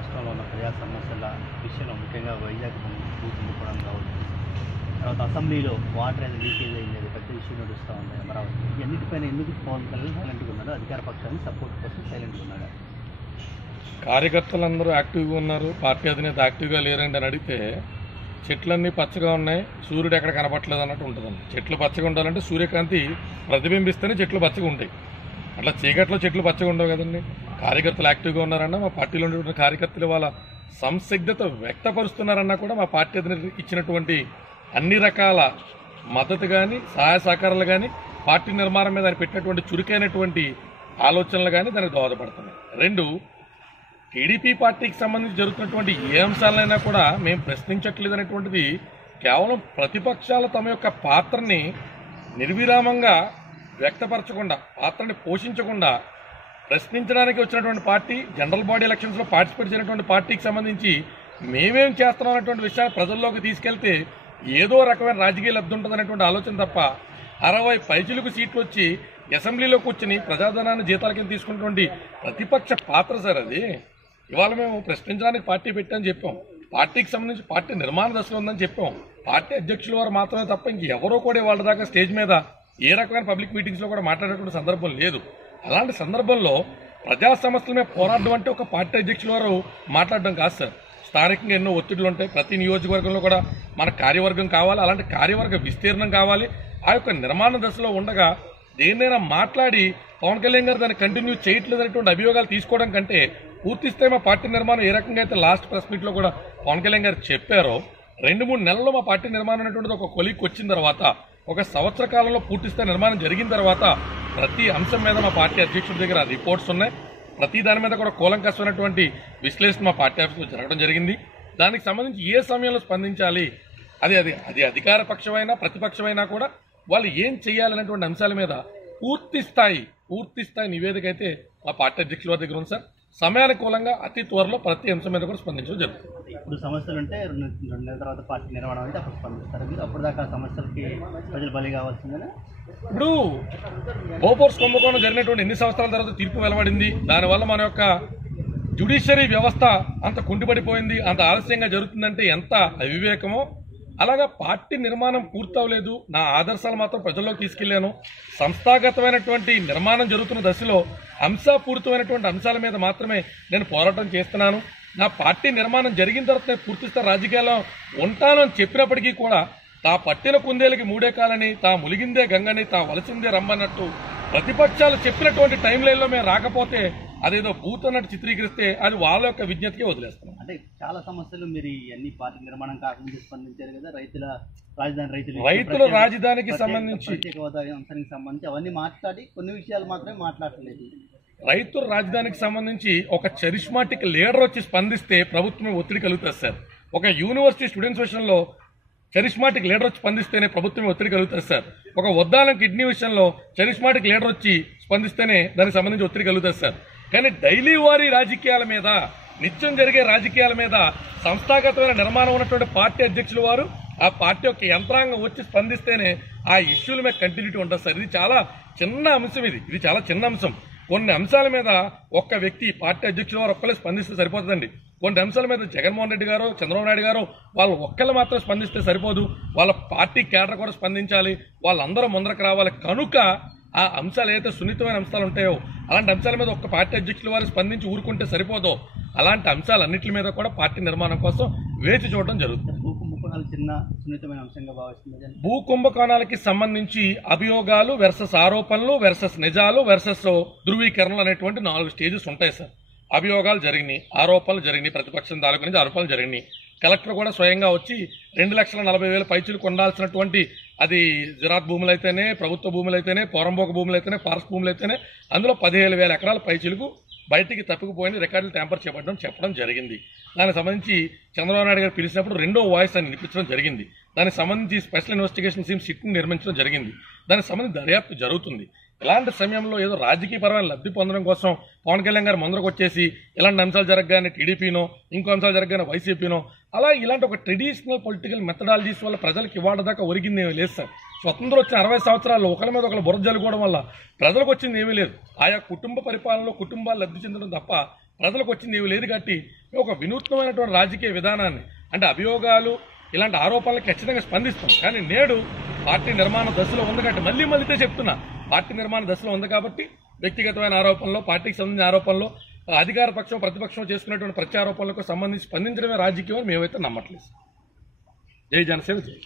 రాష్ట్రంలో ఉన్న ప్రజా సమస్యల విషయంలో ముఖ్యంగా వైజాగ్ బూత్ కావచ్చు. తర్వాత అసెంబ్లీలో వాటర్ అనేది లీకేజ్ అయింది. పెద్ద ఇష్యూ నడుస్తూ ఉంది. అమరావతి. ఇవన్నిటిపైన ఎందుకు పవన్ కళ్యాణ్ సైలెంట్గా ఉన్నాడు? అధికార పక్షాన్ని సపోర్ట్ కోసం సైలెంట్గా ఉన్నాడు? కార్యకర్తలందరూ యాక్టివ్గా ఉన్నారు. పార్టీ అధినేత యాక్టివ్గా లేరండి అని అడిగితే చెట్లన్నీ పచ్చగా ఉన్నాయి. సూర్యుడు ఎక్కడ కనపట్లేదు అన్నట్టు ఉంటుందండి. చెట్లు పచ్చగా ఉండాలంటే సూర్యకాంతి ప్రతిబింబిస్తేనే చెట్లు పచ్చగా ఉంటాయి. అట్లా చీకట్లో చెట్లు పచ్చగా ఉండవు కదండి. కార్యకర్తలు యాక్టివ్గా ఉన్నారన్నా మా పార్టీలో ఉన్నటువంటి కార్యకర్తలు వాళ్ళ సంసిగ్ధత వ్యక్తపరుస్తున్నారన్నా కూడా మా పార్టీ అధినేత ఇచ్చినటువంటి అన్ని రకాల మద్దతు కానీ సహాయ సహకారాలు కానీ పార్టీ నిర్మాణం మీద ఆయన పెట్టినటువంటి చురుకైనటువంటి ఆలోచనలు కానీ దానికి దోహదపడుతున్నాయి. రెండు టీడీపీ పార్టీకి సంబంధించి జరుగుతున్నటువంటి ఏ అంశాలైనా కూడా మేము ప్రశ్నించట్లేదు అనేటువంటిది కేవలం ప్రతిపక్షాలు తమ యొక్క పాత్రని నిర్విరామంగా వ్యక్తపరచకుండా పాత్రని పోషించకుండా ప్రశ్నించడానికి వచ్చినటువంటి పార్టీ జనరల్ బాడీ ఎలక్షన్స్లో పార్టిసిపేట్ చేసినటువంటి పార్టీకి సంబంధించి మేమేం చేస్తున్నాం అనేటువంటి విషయాన్ని ప్రజల్లోకి తీసుకెళ్తే ఏదో రకమైన రాజకీయ లబ్ధి ఉంటుందనేటువంటి ఆలోచన తప్ప అరవై పైచులకు సీట్లు వచ్చి అసెంబ్లీలో కూర్చుని ప్రజాధనాన్ని జీతాల కింద తీసుకున్నటువంటి ప్రతిపక్ష పాత్ర సార్ అది. ఇవాళ మేము ప్రశ్నించడానికి పార్టీ పెట్టామని చెప్పాం. పార్టీకి సంబంధించి పార్టీ నిర్మాణ దశలో ఉందని చెప్పాం. పార్టీ అధ్యక్షుల వారు మాత్రమే తప్ప ఇంక ఎవరో కూడా వాళ్ళ దాకా స్టేజ్ మీద ఏ రకమైన పబ్లిక్ మీటింగ్స్లో కూడా మాట్లాడేటువంటి సందర్భం లేదు. అలాంటి సందర్భంలో ప్రజా సమస్యల మీద పోరాడడం అంటే ఒక పార్టీ అధ్యక్షుల వారు మాట్లాడడం కాదు సార్. స్థానికంగా ఎన్నో ఒత్తిడులు ఉంటాయి. ప్రతి నియోజకవర్గంలో కూడా మన కార్యవర్గం కావాలి అలాంటి కార్యవర్గ విస్తీర్ణం కావాలి. ఆ యొక్క నిర్మాణ దశలో ఉండగా దేన్నైనా మాట్లాడి పవన్ కళ్యాణ్ గారు దాన్ని కంటిన్యూ చేయట్లేదు అనేటువంటి అభియోగాలు తీసుకోవడం కంటే పూర్తిస్తే మా పార్టీ నిర్మాణం ఏ రకంగా అయితే లాస్ట్ ప్రెస్ మీట్లో కూడా పవన్ కళ్యాణ్ గారు చెప్పారో రెండు మూడు నెలల్లో మా పార్టీ నిర్మాణం అనేటువంటిది ఒక కొలిక్ వచ్చిన తర్వాత ఒక సంవత్సర కాలంలో పూర్తిస్తే నిర్మాణం జరిగిన తర్వాత ప్రతి అంశం మీద మా పార్టీ అధ్యక్షుడి దగ్గర రిపోర్ట్స్ ఉన్నాయి. ప్రతి దాని మీద కూడా కూలంకసమైనటువంటి విశ్లేషణ మా పార్టీ ఆఫీస్లో జరగడం జరిగింది. దానికి సంబంధించి ఏ సమయంలో స్పందించాలి? అది అది అది అధికార పక్షమైనా ప్రతిపక్షమైనా కూడా వాళ్ళు ఏం చేయాలనేటువంటి అంశాల మీద పూర్తి స్థాయి పూర్తి స్థాయి నివేదిక అయితే మా పార్టీ అధ్యక్షుల దగ్గర ఉంది సార్. సమయానుకూలంగా అతి త్వరలో ప్రతి అంశం మీద కూడా స్పందించడం జరుగుతుంది. ఇప్పుడు సమస్యలు ఉంటే రెండు రెండు నెలల తర్వాత పార్టీ నిర్మాణం అయితే అప్పుడు స్పందిస్తారు. మీరు అప్పుడు దాకా సమస్యలకి ప్రజలు బలి కావాల్సిందని? ఇప్పుడు బోపోర్స్ కుంభకోణం జరిగినటువంటి ఎన్ని సంవత్సరాల తర్వాత తీర్పు వెలువడింది? దానివల్ల మన యొక్క జ్యుడిషియరీ వ్యవస్థ అంత కుంటిపడిపోయింది అంత ఆలస్యంగా జరుగుతుందంటే ఎంత అవివేకమో అలాగా పార్టీ నిర్మాణం పూర్తవలేదు. నా ఆదర్శాలు మాత్రం ప్రజల్లోకి తీసుకెళ్ళాను సంస్థాగతమైనటువంటి నిర్మాణం జరుగుతున్న దశలో అంశాపూరితమైనటువంటి అంశాల మీద మాత్రమే నేను పోరాటం చేస్తున్నాను. నా పార్టీ నిర్మాణం జరిగిన తర్వాత నేను పూర్తి రాజకీయాల్లో ఉంటాను అని చెప్పినప్పటికీ కూడా తా పట్టిన కుందేలకి మూడే కాలని తా ములిగిందే గంగని తా వలసిందే రమ్మన్నట్టు ప్రతిపక్షాలు చెప్పినటువంటి టైం లైన్లో మేము రాకపోతే అదేదో బూత్ అన్నట్టు చిత్రీకరిస్తే అది వాళ్ళ యొక్క విజ్ఞతకే వదిలేస్తున్నాం అంటే చాలా సమస్యలు మీరు అన్ని పార్టీ నిర్మాణం కాకముందు స్పందించారు కదా రైతుల రాజధాని రైతులు రైతుల రాజధానికి సంబంధించి. ప్రత్యేక హోదా అంశానికి సంబంధించి అవన్నీ మాట్లాడి కొన్ని విషయాలు మాత్రమే మాట్లాడలేదు. రైతుల రాజధానికి సంబంధించి ఒక చరిష్మాటిక్ లీడర్ వచ్చి స్పందిస్తే ప్రభుత్వం ఒత్తిడి కలుగుతుంది సార్. ఒక యూనివర్సిటీ స్టూడెంట్స్ విషయంలో చరిష్మాటిక్ లీడర్ వచ్చి స్పందిస్తేనే ప్రభుత్వం ఒత్తిడి కలుగుతుంది సార్. ఒక వద్దాలం కిడ్నీ విషయంలో చరిష్మాటిక్ లీడర్ వచ్చి స్పందిస్తేనే దానికి సంబంధించి ఒత్తిడి కలుగుతుంది సార్. కానీ డైలీ వారీ రాజకీయాల మీద నిత్యం జరిగే రాజకీయాల మీద సంస్థాగతమైన నిర్మాణం ఉన్నటువంటి పార్టీ అధ్యక్షులు వారు ఆ పార్టీ యొక్క యంత్రాంగం వచ్చి స్పందిస్తేనే ఆ ఇష్యూల మీద కంటిన్యూటీ ఉంటుంది సార్. ఇది చాలా చిన్న అంశం ఇది. ఇది చాలా చిన్న అంశం. కొన్ని అంశాల మీద ఒక్క వ్యక్తి పార్టీ అధ్యక్షుల వారు ఒక్కరే స్పందిస్తే సరిపోతుందండి. కొన్ని అంశాల మీద జగన్మోహన్ రెడ్డి గారు చంద్రబాబు నాయుడు గారు వాళ్ళు ఒక్కళ్ళు మాత్రం స్పందిస్తే సరిపోదు. వాళ్ళ పార్టీ కేడర్ కూడా స్పందించాలి. వాళ్ళందరూ ముందరకు రావాలి. కనుక ఆ అంశాలు ఏదైతే సున్నితమైన అంశాలు ఉంటాయో అలాంటి అంశాల మీద ఒక్క పార్టీ అధ్యక్షుల వారు స్పందించి ఊరుకుంటే సరిపోదో. అలాంటి అంశాలన్నింటి మీద కూడా పార్టీ నిర్మాణం కోసం వేచి చూడడం జరుగుతుంది. భూ కుంభకోణాలకి సంబంధించి అభియోగాలు వెర్సస్ ఆరోపణలు వెర్సస్ నిజాలు వెర్సస్ ధృవీకరణలు అనేటువంటి నాలుగు స్టేజెస్ ఉంటాయి సార్. అభియోగాలు జరిగినాయి ఆరోపణలు జరిగినాయి ప్రతిపక్షం తాలూకు నుంచి ఆరోపణలు జరిగినాయి. కలెక్టర్ కూడా స్వయంగా వచ్చి రెండు లక్షల నలభై వేల పైచులు కొండాల్సినటువంటి అది జిరాత్ భూములు అయితేనే ప్రభుత్వ భూములు అయితేనే పోరంబోక భూములు అయితేనే ఫారెస్ట్ భూములు అయితేనే అందులో పదిహేను వేల ఎకరాల పైచులకు బయటికి తప్పిపోయిన రికార్డులు ట్యాంపర్ చేపట్టడం చెప్పడం జరిగింది. దానికి సంబంధించి చంద్రబాబు నాయుడు గారు పిలిచినప్పుడు రెండో వాయిస్ అని వినిపించడం జరిగింది. దానికి సంబంధించి స్పెషల్ ఇన్వెస్టిగేషన్ టీమ్ సిట్ని నిర్మించడం జరిగింది. దానికి సంబంధించి దర్యాప్తు జరుగుతుంది. ఇలాంటి సమయంలో ఏదో రాజకీయపరమైన లబ్ధి పొందడం కోసం పవన్ కళ్యాణ్ గారు ముందరకు వచ్చేసి ఇలాంటి అంశాలు జరగగానే టీడీపీనో ఇంకో అంశాలు జరగగానే వైసీపీనో అలా ఇలాంటి ఒక ట్రెడిషనల్ పొలిటికల్ మెథడాలజీస్ వల్ల ప్రజలకు ఇవాళ దాకా ఒరిగింది ఏమీ లేదు సార్. స్వతంత్రం వచ్చిన అరవై సంవత్సరాల్లో ఒకరి మీద ఒకరు బురద జల్లుకోవడం వల్ల ప్రజలకు వచ్చింది ఏమీ లేదు. ఆయా కుటుంబ పరిపాలనలో కుటుంబాలు లబ్ధి చెందడం తప్ప ప్రజలకు వచ్చింది ఏమీ లేదు కాబట్టి ఒక వినూత్నమైనటువంటి రాజకీయ విధానాన్ని అంటే అభియోగాలు ఇలాంటి ఆరోపణలకు ఖచ్చితంగా స్పందిస్తాం. కానీ నేడు పార్టీ నిర్మాణ దశలో ఉంది కాబట్టి మళ్ళీ మళ్ళీ చెప్తున్నా. పార్టీ నిర్మాణ దశలో ఉంది కాబట్టి వ్యక్తిగతమైన ఆరోపణలో పార్టీకి సంబంధించిన ఆరోపణలో అధికార పక్షం ప్రతిపక్షం చేసుకున్నటువంటి ప్రత్యారోపణలకు సంబంధించి స్పందించడమే రాజకీయం అని మేమైతే నమ్మట్లేదు. జై జనసేన జై